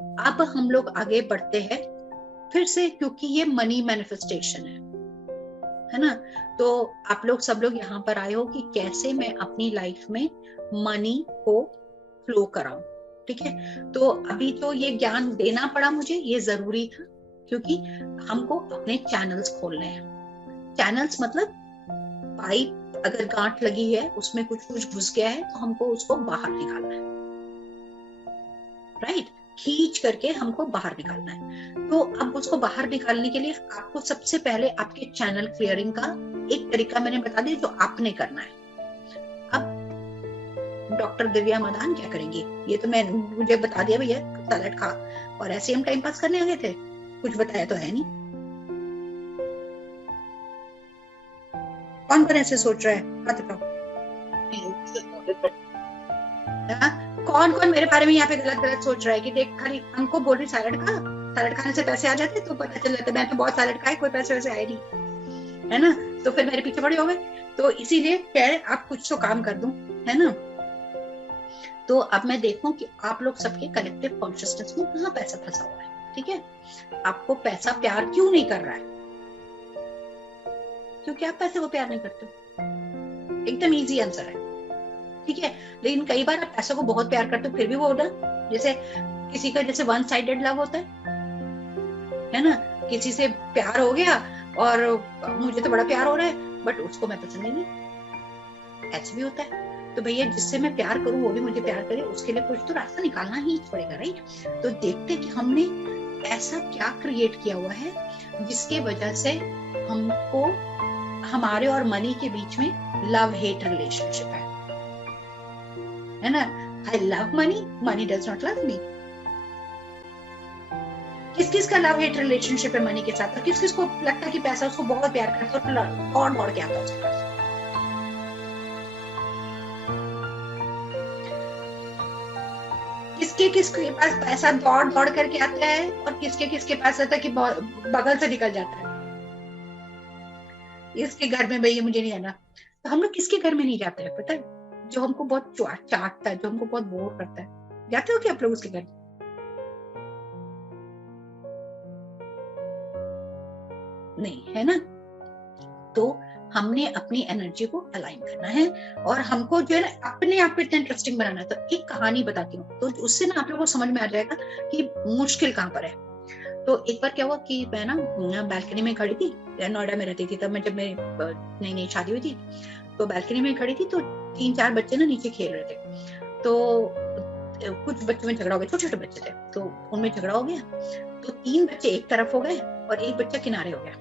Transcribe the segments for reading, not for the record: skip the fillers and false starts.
अब हम लोग आगे बढ़ते हैं फिर से, क्योंकि ये मनी मैनिफेस्टेशन है ना। तो आप लोग सब लोग यहाँ पर आए हो कि कैसे मैं अपनी लाइफ में मनी को फ्लो कराऊं। ठीक है, तो अभी तो ये ज्ञान देना पड़ा मुझे, ये जरूरी था, क्योंकि हमको अपने चैनल्स खोलने हैं। चैनल्स मतलब पाइप अगर गांठ लगी है, उसमें कुछ कुछ घुस गया है, तो हमको उसको बाहर निकालना है, राइट। खींच करके हमको बाहर निकालना है। तो अब उसको बाहर निकालने के लिए आपको सबसे पहले आपके चैनल क्लियरिंग का एक तरीका मैंने बता दिया, जो आपने करना है। अब डॉक्टर दिव्या मदान क्या करेंगी, ये तो मुझे बता दिया भैया सैलेड खा, और ऐसे हम टाइम पास करने आ गए थे, कुछ बताया तो है नहीं। कौन कौन ऐसे सोच रहा है, हाथ उठाओ। कौन कौन मेरे बारे में यहाँ पे गलत गलत सोच रहा है कि देख खाली हमको बोल रही सैलेड खा, सैलेड खाने से पैसे आ जाते, तो पता चल जाता मैं तो बहुत सैलेड खाए, कोई पैसे वैसे आए नहीं, है ना। तो फिर मेरे पीछे पड़े हो गए, तो इसीलिए कह आप कुछ तो काम कर दूं, है ना। तो अब मैं देखूं कि आप लोग सबके कलेक्टिव कॉन्शियसनेस में कहाँ पैसा फंसा हुआ है। ठीक है, आपको पैसा प्यार क्यों नहीं कर रहा है, क्योंकि आप पैसे को प्यार नहीं करते हो। एकदम इजी आंसर है, ठीक है। लेकिन कई बार आप पैसों को बहुत प्यार करते हो, फिर भी वो होता, जैसे किसी का जैसे वन साइडेड लव होता है ना, किसी से प्यार हो गया और मुझे तो बड़ा प्यार हो रहा है बट उसको मैं पसंद ही नहीं, ऐसे भी होता है। तो भैया जिससे मैं प्यार करूं वो भी मुझे प्यार करे, उसके लिए कुछ तो रास्ता निकालना ही पड़ेगा, राइट। तो देखते कि हमने ऐसा क्या क्रिएट किया हुआ है जिसके वजह से हमको हमारे और मनी के बीच में लव हेट रिलेशनशिप है ना। I love money, money does not love me. किस किस का लव हेट रिलेशनशिप है मनी के साथ, और किस किस को लगता है कि पैसा उसको बहुत प्यार करता है और दौड़ के आता है उसके पास। किसके पास पैसा दौड़ दौड़ करके आता है और किसके पास आता है कि बगल से निकल जाता है। इसके घर में भैया मुझे नहीं आना, तो हम लोग किसके घर में नहीं जाते हैं पता है, जो हमको बहुत चाटता है, जो हमको बहुत बोर करता है। जाते हो क्या आप लोग उसके घर? नहीं, है ना। तो हमने अपनी एनर्जी को अलाइन करना है और हमको जो है ना अपने आप को इतना इंटरेस्टिंग बनाना है। तो एक कहानी बताती हूँ, तो उससे ना आप लोगों को समझ में आ जाएगा कि मुश्किल कहाँ पर है। तो एक बार क्या हुआ कि मैं ना बैल्कनी में खड़ी थी, नोएडा में रहती थी तब, मैं जब मेरी नई नई शादी हुई थी, तो बैल्कनी में खड़ी थी, तो 3-4 बच्चे ना नीचे खेल रहे थे। तो कुछ बच्चों में झगड़ा हो गया, छोटे छोटे बच्चे थे, तो उनमें झगड़ा हो गया। तो 3 बच्चे एक तरफ हो गए और एक बच्चा किनारे हो गया,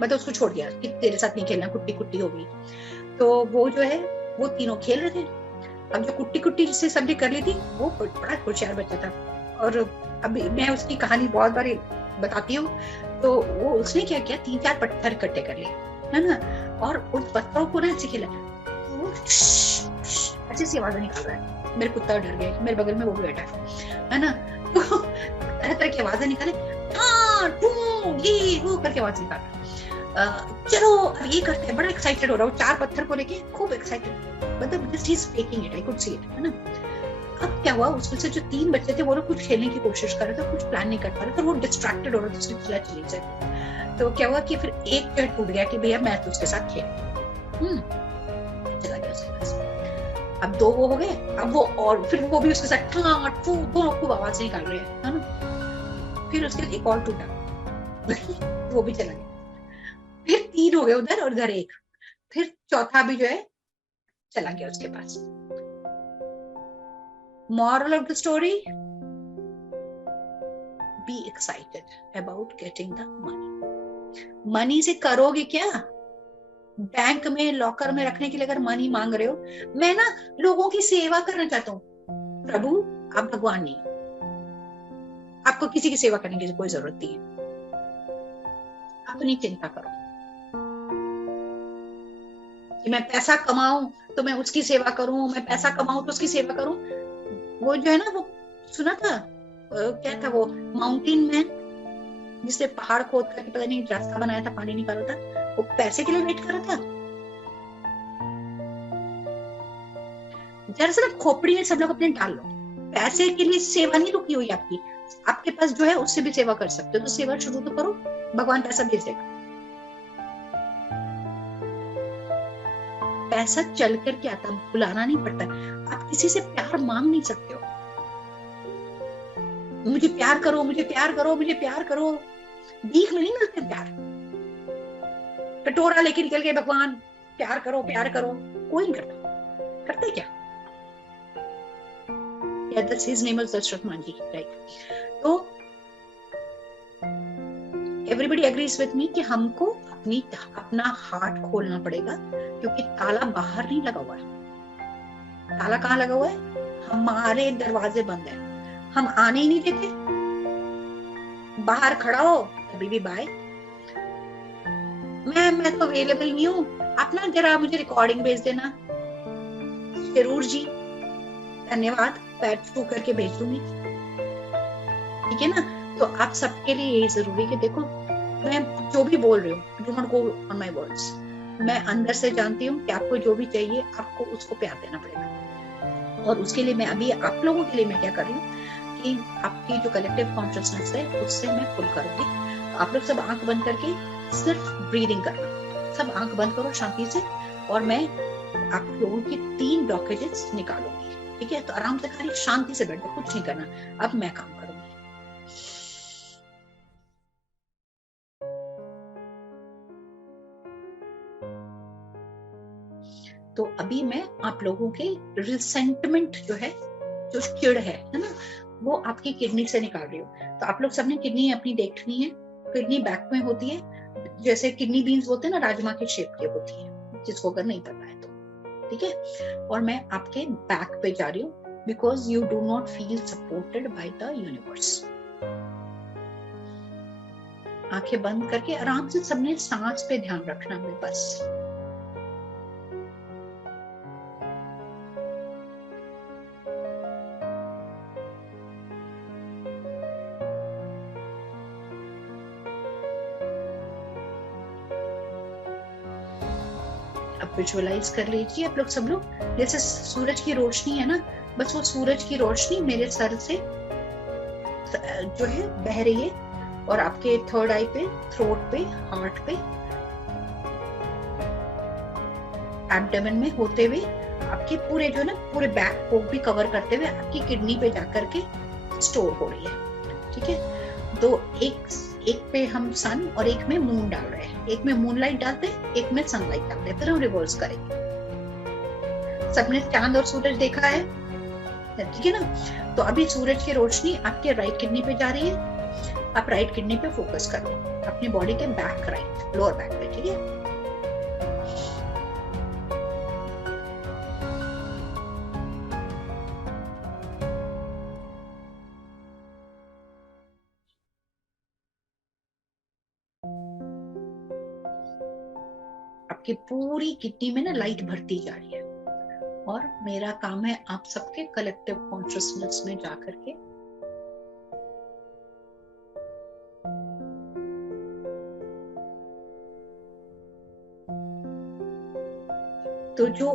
मतलब उसको छोड़ दिया कि तेरे साथ नहीं खेलना, कुट्टी कुट्टी हो गई। तो वो जो है वो तीनों खेल रहे थे। अब जो कुट्टी कुट्टी जिससे सबने कर ली थी, वो बड़ा होशियार बच्चा था, और अभी मैं उसकी कहानी बहुत बार बताती हूँ। तो वो उसने क्या किया, 3-4 पत्थर इकट्ठे कर लिए, है ना, और उन पत्थरों को ना ऐसे खेला, ऐसी सी आवाजें निकाल रहा है। मेरे कुत्ता डर गया, मेरे बगल में वो भी बैठा है ना। तो तरह तरह की आवाजें निकाले, ये वो करके आवाज निकाल रहा। चलो अब ये करते हैं, बड़ा एक्साइटेड हो रहा हूँ 4 पत्थर को लेके, खूब एक्साइटेड, मतलब just he is faking it, I could see it, है ना। अब क्या हुआ, उसमें से जो 3 बच्चे थे वो लोग कुछ खेलने की कोशिश कर रहे थे, कुछ प्लान नहीं कर पा रहे थे, वो डिस्ट्रैक्टेड हो रहा था, उसने चला चली जाए। तो क्या हुआ कि फिर एक जो टूट गया कि भैया मैं तो उसके साथ खेल, चला गया उसके पास। अब 2 वो हो गए, अब वो और फिर वो भी उसके साथ दोनों खूब आवाज निकाल रहे हैं, है ना। फिर उसके एक और टूटा, वो भी चला गया। फिर 3 हो गए उधर और उधर 1, फिर चौथा भी जो है चला गया उसके पास। Moral of the story, be excited about getting the money। Money से करोगे क्या, बैंक में लॉकर में रखने के लिए अगर मनी मांग रहे हो, मैं ना लोगों की सेवा करना चाहता हूँ। प्रभु आप भगवान नहीं, आपको किसी की सेवा करने की कोई जरूरत नहीं है, अपनी चिंता करो कि मैं पैसा कमाऊं तो मैं उसकी सेवा करूं, मैं पैसा कमाऊं तो उसकी सेवा करूं। वो जो है ना, वो सुना था क्या था वो, माउंटेन मैन, जिसने पहाड़ खोद करके पता नहीं रास्ता बनाया था, पानी निकाला था, वो पैसे के लिए वेट कर रहा था। जरा सिर्फ खोपड़ी में सब लोग अपने डाल लो, पैसे के लिए सेवा नहीं रुकी हुई आपकी, आपके पास जो है उससे भी सेवा कर सकते हो, तो सेवा शुरू तो करो, भगवान पैसा भेज देगा। पैसा चल करके आता, बुलाना नहीं पड़ता। आप किसी से प्यार मांग नहीं सकते हो, मुझे प्यार करो, मुझे प्यार करो, मुझे प्यार करो। भीख में नहीं मिलते प्यार। कटोरा लेके निकल गए, भगवान प्यार करो प्यार करो, कोई नहीं करता। करते क्या? या his name is Dashrath Manjhi, right. तो एवरीबडी एग्रीज विथ मी कि हमको अपना हार्ट खोलना पड़ेगा, क्योंकि ताला बाहर नहीं लगा हुआ है। ताला कहाँ लगा हुआ है? हमारे दरवाजे बंद है, हम आने ही नहीं देते। बाहर खड़ा हो अभी भी बाय, मैं तो अवेलेबल नहीं हूँ, आप ना जरा मुझे रिकॉर्डिंग भेज देना। जरूर जी, धन्यवाद, पैर छू करके भेज दूंगी, ठीक है ना। तो आप सबके लिए यही जरूरी है कि देखो, मैं जो भी बोल रही हूँ, do not go on my words. मैं अंदर से जानती हूँ कि आपको जो भी चाहिए, आपको उसको प्यार देना पड़ेगा। और उसके लिए मैं अभी आप लोगों के लिए मैं क्या कर रही हूँ कि आपकी जो कलेक्टिव कॉन्शियसनेस है उससे मैं पुल करूंगी। तो आप लोग सब आंख बंद करके सिर्फ ब्रीदिंग करना, सब आंख बंद करो शांति से, और मैं आप लोगों की 3 ब्लॉकेजेस निकालूंगी, ठीक है। तो आराम से खाली शांति से बैठो, कुछ नहीं करना। अब मैं काम करूंगी। तो अभी मैं आप लोगों के रिसेंटमेंट जो है, जो चिढ़ है ना, वो आपकी किडनी से निकाल रही हूँ। तो आप लोग सबने किडनी अपनी देखनी है। किडनी बैक में होती है, जैसे किडनी बीन्स बोलते हैं ना, राजमा की शेप की होती है, जिसको अगर नहीं पता है तो, ठीक है। और मैं आपके बैक पे जा रही हूँ, because you do not feel supported by the universe. आंखें बंद करके आराम से सबने सांस पे ध्यान रखना है बस। अब विजुअलाइज कर लीजिए आप लोग सब लोग, जैसे सूरज की रोशनी है ना, बस वो सूरज की रोशनी मेरे सर से जो है बह रही है, और आपके थर्ड आई पे, थ्रोट पे, हार्ट पे, एब्डोमेन में होते हुए आपके पूरे जो है ना, पूरे बैक को भी कवर करते हुए आपकी किडनी पे जाकर के स्टोर हो रही है, ठीक है। तो एक पे हम सन और एक में मून डाल रहे हैं, एक में मूनलाइट डालते हैं, एक में सनलाइट डालते हैं, फिर हम रिवर्स करेंगे। सबने चांद और सूरज देखा है, ठीक है ना। तो अभी सूरज की रोशनी आपके राइट किडनी पे जा रही है। आप राइट किडनी पे फोकस करो, अपनी बॉडी के बैक, राइट लोअर बैक पे, ठीक है। आपकी पूरी किडनी में ना लाइट भरती जा रही है, और मेरा काम है आप सबके कलेक्टिव कॉन्शियसनेस में जाकर के तो जो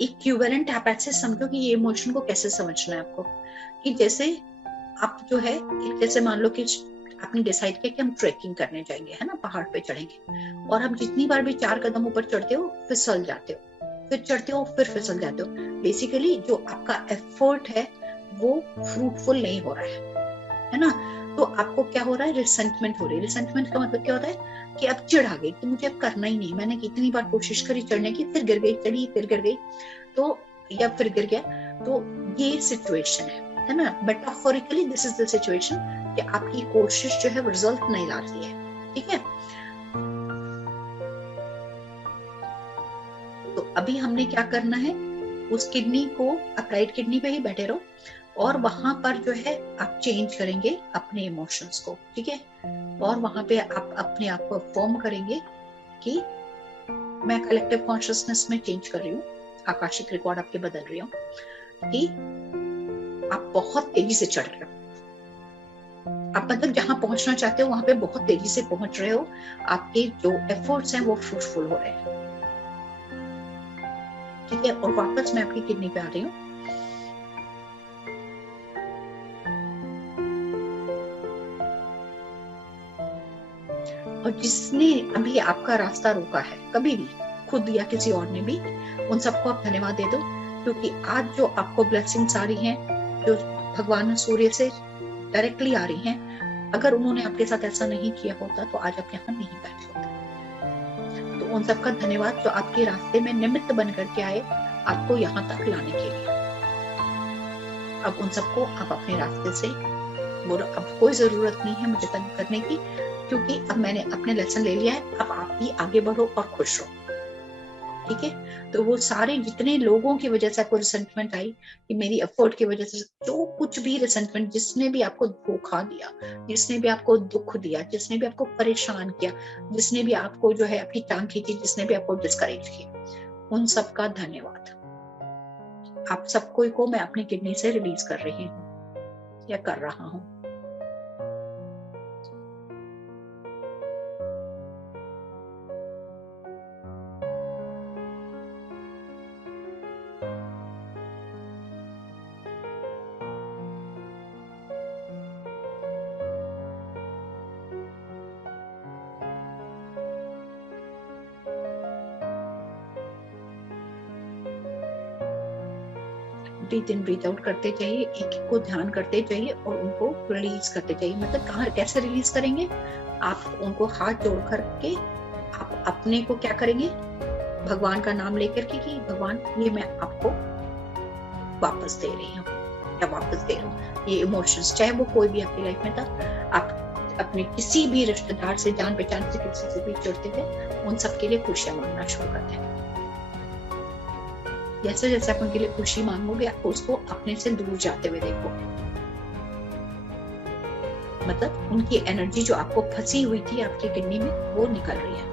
इक्विवेलेंट, आप ऐसे समझो कि ये इमोशन को कैसे समझना है आपको, कि जैसे आप जो है, जैसे मान लो कि आपने डिसाइड किया कि हम ट्रेकिंग करने जाएंगे, है ना, पहाड़ पे चढ़ेंगे, और हम जितनी बार भी 4 कदम ऊपर चढ़ते हो फिसल जाते हो, फिर चढ़ते हो फिर फिसल जाते हो। बेसिकली जो आपका एफर्ट है वो फ्रूटफुल नहीं हो रहा है ना। तो आपको क्या हो रहा है? रिसेंटमेंट हो रही है। रिसेंटमेंट का मतलब क्या होता है कि अब चिढ़ आ गई कि मुझे अब करना ही नहीं, मैंने कितनी बार कोशिश करी चढ़ने की, फिर गिर गई, चढ़ी फिर गिर गई, तो या फिर गिर गया। तो ये सिचुएशन है ना। Metaphorically this is the situation कि आपकी कोशिश जो है वो रिजल्ट नहीं ला रही है, ठीक है। तो अभी हमने क्या करना है, उस किडनी को, आप राइट किडनी पे ही बैठे रहो, और वहां पर जो है आप चेंज करेंगे अपने इमोशंस को, ठीक है। और वहां पे आप अपने आप को फॉर्म करेंगे कि मैं कलेक्टिव कॉन्शियसनेस में चेंज कर रही हूँ, आकाशिक रिकॉर्ड आपके बदल रही हूँ कि आप बहुत तेजी से चढ़ रहे हो, आप मतलब जहां पहुंचना चाहते हो वहां पे बहुत तेजी से पहुंच रहे हो, आपके जो एफर्ट्स हैं वो फ्रूटफुल हो रहे हैं, ठीक है। और वापस मैं आपकी किडनी पे आ रही हूँ। और जिसने अभी आपका रास्ता रोका है, कभी भी, खुद या किसी और ने भी, उन सबको आप धन्यवाद दे दो, क्योंकि आज जो आपको ब्लेसिंग्स आ रही हैं, जो भगवान सूर्य से डायरेक्टली आ रही हैं, अगर उन्होंने आपके साथ ऐसा नहीं किया होता तो आज आप यहाँ नहीं बैठे होते। तो उन सबका धन्यवाद जो आपके रास्ते में निमित्त बन करके आए आपको यहाँ तक लाने के लिए। अब उन सबको आप अपने रास्ते से बोलो, अब कोई जरूरत नहीं है मुझे तंग करने की, क्योंकि अब मैंने अपने लेसन ले लिया है, अब आप भी आगे बढ़ो और खुश रहो। ठीक है, तो वो सारे जितने लोगों की वजह से आपको रिसेंटमेंट आई कि मेरी एफर्ट की वजह से, जो कुछ भी रिसेंटमेंट, जिसने भी आपको धोखा दिया, जिसने भी आपको दुख दिया, जिसने भी आपको परेशान किया, जिसने भी आपको जो है अपनी टांग खींची, जिसने भी आपको डिस्करेज किया, उन सबका धन्यवाद। आप सबको को मैं अपनी किडनी से रिलीज कर रही हूँ या कर रहा हूँ। ब्रीथ इन ब्रीथ आउट करते जाइए, एक एक को ध्यान करते जाइए और उनको रिलीज करते जाइए। मतलब कहाँ कैसे रिलीज करेंगे? आप उनको हाथ जोड़ करके आप अपने को क्या करेंगे, भगवान का नाम लेकर के कि भगवान ये मैं आपको वापस दे रही हूँ या वापस दे रहा हूँ ये इमोशंस, चाहे वो कोई भी आपकी लाइफ में था। आप अपने किसी भी रिश्तेदार से, जान पहचान से, किसी से भी जुड़ते थे, उन सबके लिए खुशियां मांगना शुरू करते हैं। जैसे जैसे आप उनके लिए खुशी मांगोगे, आप उसको अपने से दूर जाते हुए देखोगे। मतलब उनकी एनर्जी जो आपको फंसी हुई थी आपकी किडनी में, वो निकल रही है।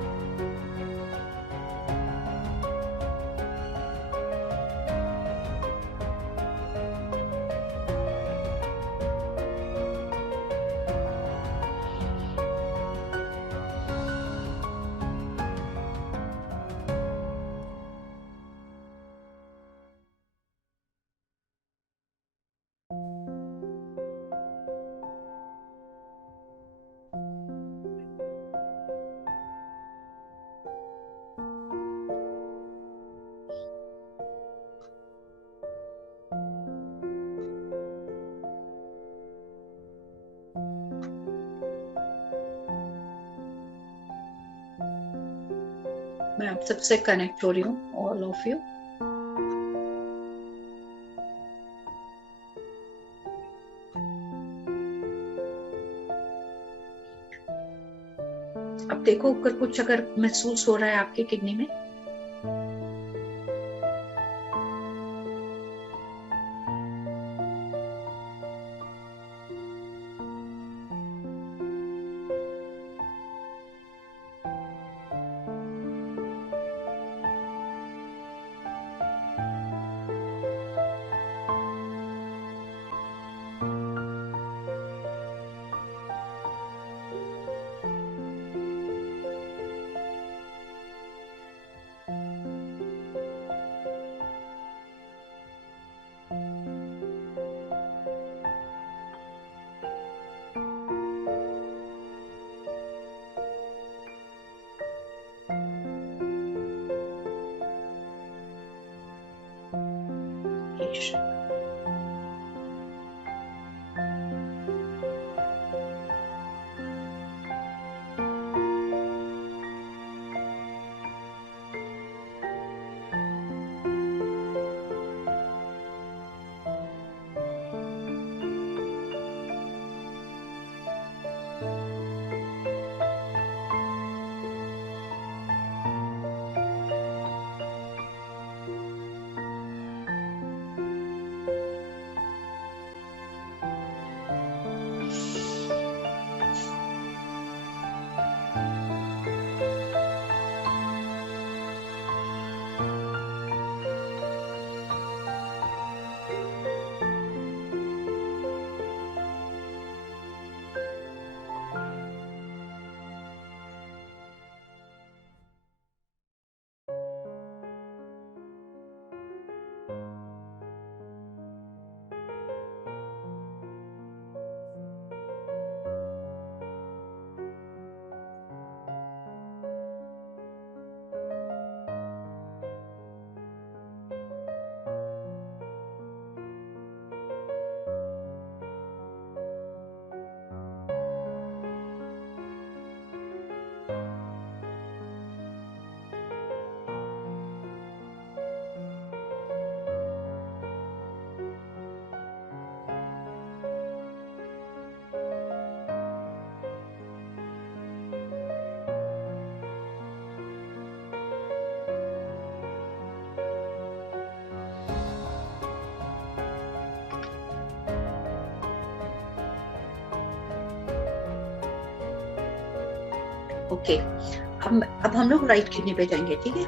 मैं आप सबसे कनेक्ट हो रही हूँ, ऑल ऑफ यू। अब देखो अगर कुछ अगर महसूस हो रहा है आपकी किडनी में, ओके, अब हम लोग राइट किडनी पे जाएंगे, ठीक है।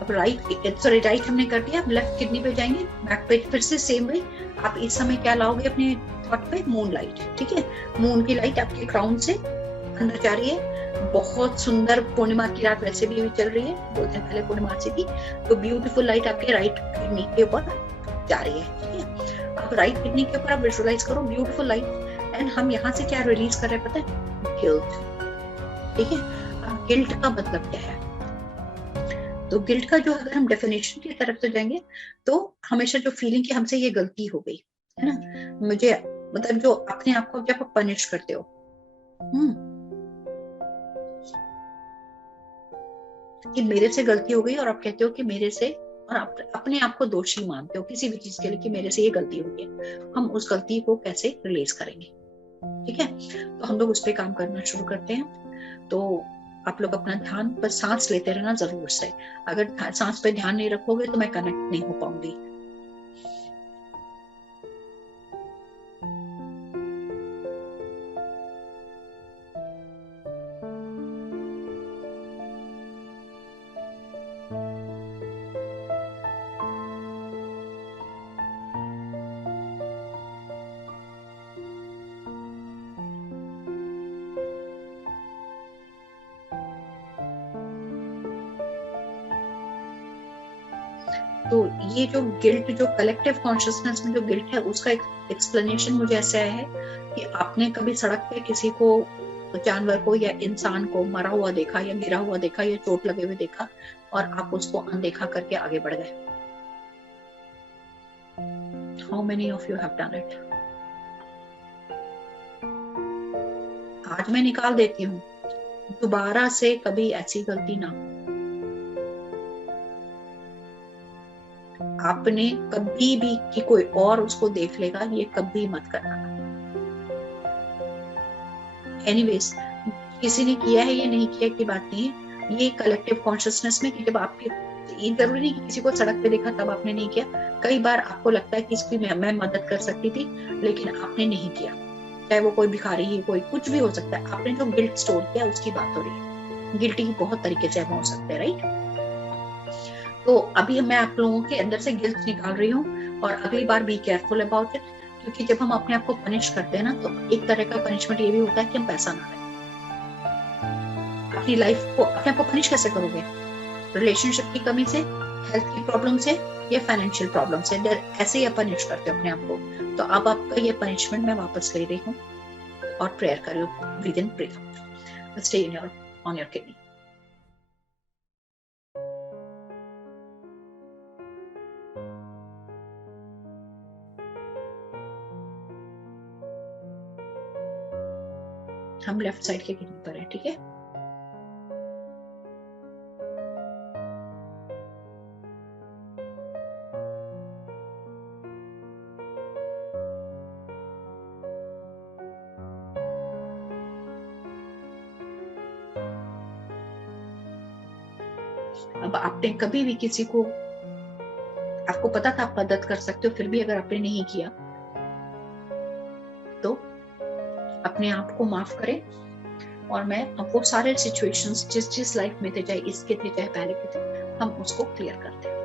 अब राइट हमने कर दिया, अब लेफ्ट किडनी पे जाएंगे, बैक पे फिर से सेम वे। आप इस समय क्या लाओगे अपने थॉट पे? मून लाइट, ठीक है। मून की लाइट आपके क्राउन से अंदर जा रही है, बहुत सुंदर पूर्णिमा की रात वैसे भी चल रही है, 2 दिन पहले पूर्णिमा से थी, तो ब्यूटीफुल लाइट आपके राइट किडनी के ऊपर जा रही है, ठीक है। अब राइट किडनी के ऊपर आप विजुअलाइज करो ब्यूटीफुल लाइट, एंड हम यहाँ से क्या रिलीज कर रहे हैं पता है? गिल्ट, ठीक है। अब गिल्ट का मतलब क्या है? तो गिल्ट का जो अगर हम डेफिनेशन की तरफ से जाएंगे तो हमेशा जो फीलिंग की हमसे ये गलती हो गई है ना, मुझे मतलब जो अपने आप को जब आप पनिश करते हो कि मेरे से गलती हो गई, और आप कहते हो कि मेरे से, और आप अपने आप को दोषी मानते हो किसी भी चीज के लिए कि मेरे से ये गलती हो गई, हम उस गलती को कैसे रिलीज करेंगे, ठीक है। तो हम लोग उस पर काम करना शुरू करते हैं। तो आप लोग अपना ध्यान पर सांस लेते रहना जरूर से, अगर सांस पे ध्यान नहीं रखोगे तो मैं कनेक्ट नहीं हो पाऊंगी। तो ये जो गिल्ट, जो कलेक्टिव कॉन्शियसनेस में जो गिल्ट है, उसका एक्सप्लेनेशन मुझे ऐसा है कि आपने कभी सड़क पे किसी को, जानवर को या इंसान को मरा हुआ देखा या गिरा हुआ देखा या चोट लगे हुए देखा, और आप उसको अनदेखा करके आगे बढ़ गए। How many of you have done it? आज मैं निकाल देती हूँ, दोबारा से कभी ऐसी गलती ना हो। आपने कभी भी कि कोई और उसको देख लेगा, ये कभी मत करना। एनीवेज, किसी ने किया है या नहीं किया की बात नहीं है, ये कलेक्टिव कॉन्शियसनेस में कि जब आपके, ये जरूरी नहीं कि किसी को सड़क पे देखा तब आपने नहीं किया, कई बार आपको लगता है कि इसकी मैं मदद कर सकती थी लेकिन आपने नहीं किया, चाहे वो कोई भिखारी है, कोई कुछ भी हो सकता है, आपने जो गिल्ट स्टोर किया उसकी बात हो रही है। गिल्टी बहुत तरीके से हो सकते हैं, राइट। तो अभी मैं आप लोगों के अंदर से गिल्ट निकाल रही हूँ, और अगली बार बी केयरफुल अबाउट इट, क्योंकि जब हम अपने आप को पनिश करते हैं ना, तो एक तरह का पनिशमेंट ये भी होता है कि हम पैसा ना लें। अपनी लाइफ को, अपने आप को पनिश कैसे करोगे? रिलेशनशिप की कमी से, हेल्थ की प्रॉब्लम से, या फाइनेंशियल प्रॉब्लम से, ऐसे ही पनिश करते हो अपने आप को। तो अब आपका ये पनिशमेंट मैं वापस ले रही हूँ, और प्रेयर करो, breathe in breathe out, stay in on your kidney. हम लेफ्ट साइड के किडनी पर है, ठीक है। अब आपने कभी भी किसी को, आपको पता था आप मदद कर सकते हो, फिर भी अगर आपने नहीं किया तो अपने आप को माफ करें, और मैं अब वो सारे सिचुएशंस जिस लाइफ में थे, चाहे इसके थे चाहे पहले के थे, हम उसको क्लियर करते हैं।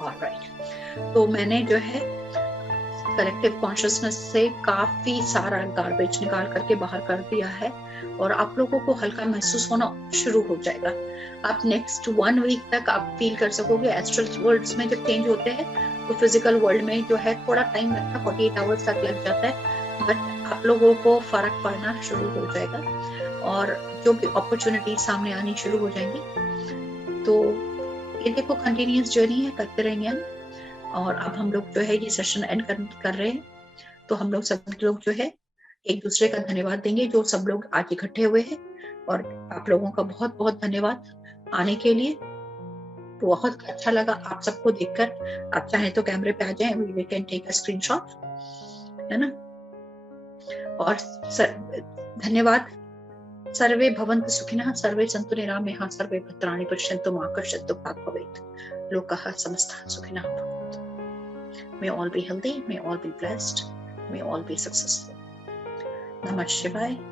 ऑलराइट, तो मैंने जो है कलेक्टिव कॉन्शियसनेस से काफी सारा गार्बेज निकाल करके बाहर कर दिया है और आप लोगों को हल्का महसूस होना शुरू हो जाएगा। आप नेक्स्ट 1 वीक तक आप फील कर सकोगे। एस्ट्रल वर्ल्ड्स में जब चेंज होते हैं तो फिजिकल वर्ल्ड में जो है थोड़ा टाइम लगता है, 48 आवर्स तक लग जाता है, बट आप लोगों को फर्क पड़ना शुरू हो जाएगा और जो भी अपॉर्चुनिटी सामने आनी शुरू हो जाएंगी। तो ये देखो कंटिन्यूस जर्नी है, करते रहेंगे हम। और अब हम लोग जो है ये सेशन एंड कर रहे हैं, तो हम लोग सब लोग जो है एक दूसरे का धन्यवाद देंगे जो सब लोग आज इकट्ठे हुए हैं। और आप लोगों का बहुत बहुत धन्यवाद आने के लिए। बहुत अच्छा लगा आप सबको देखकर। आप चाहे तो कैमरे पे आ जाएं, we can take a screenshot, है ना। और धन्यवाद। सर्वे भवन्तु सुखिनः, सर्वे सन्तु निरामयाः, सर्वे भद्राणि पश्यन्तु मा कश्चित् दुःखात् भवेत्, लोकाः समस्ताः सुखिनः भवन्तु। May all be healthy, may all be blessed, may all be successful. Namah Shivaya.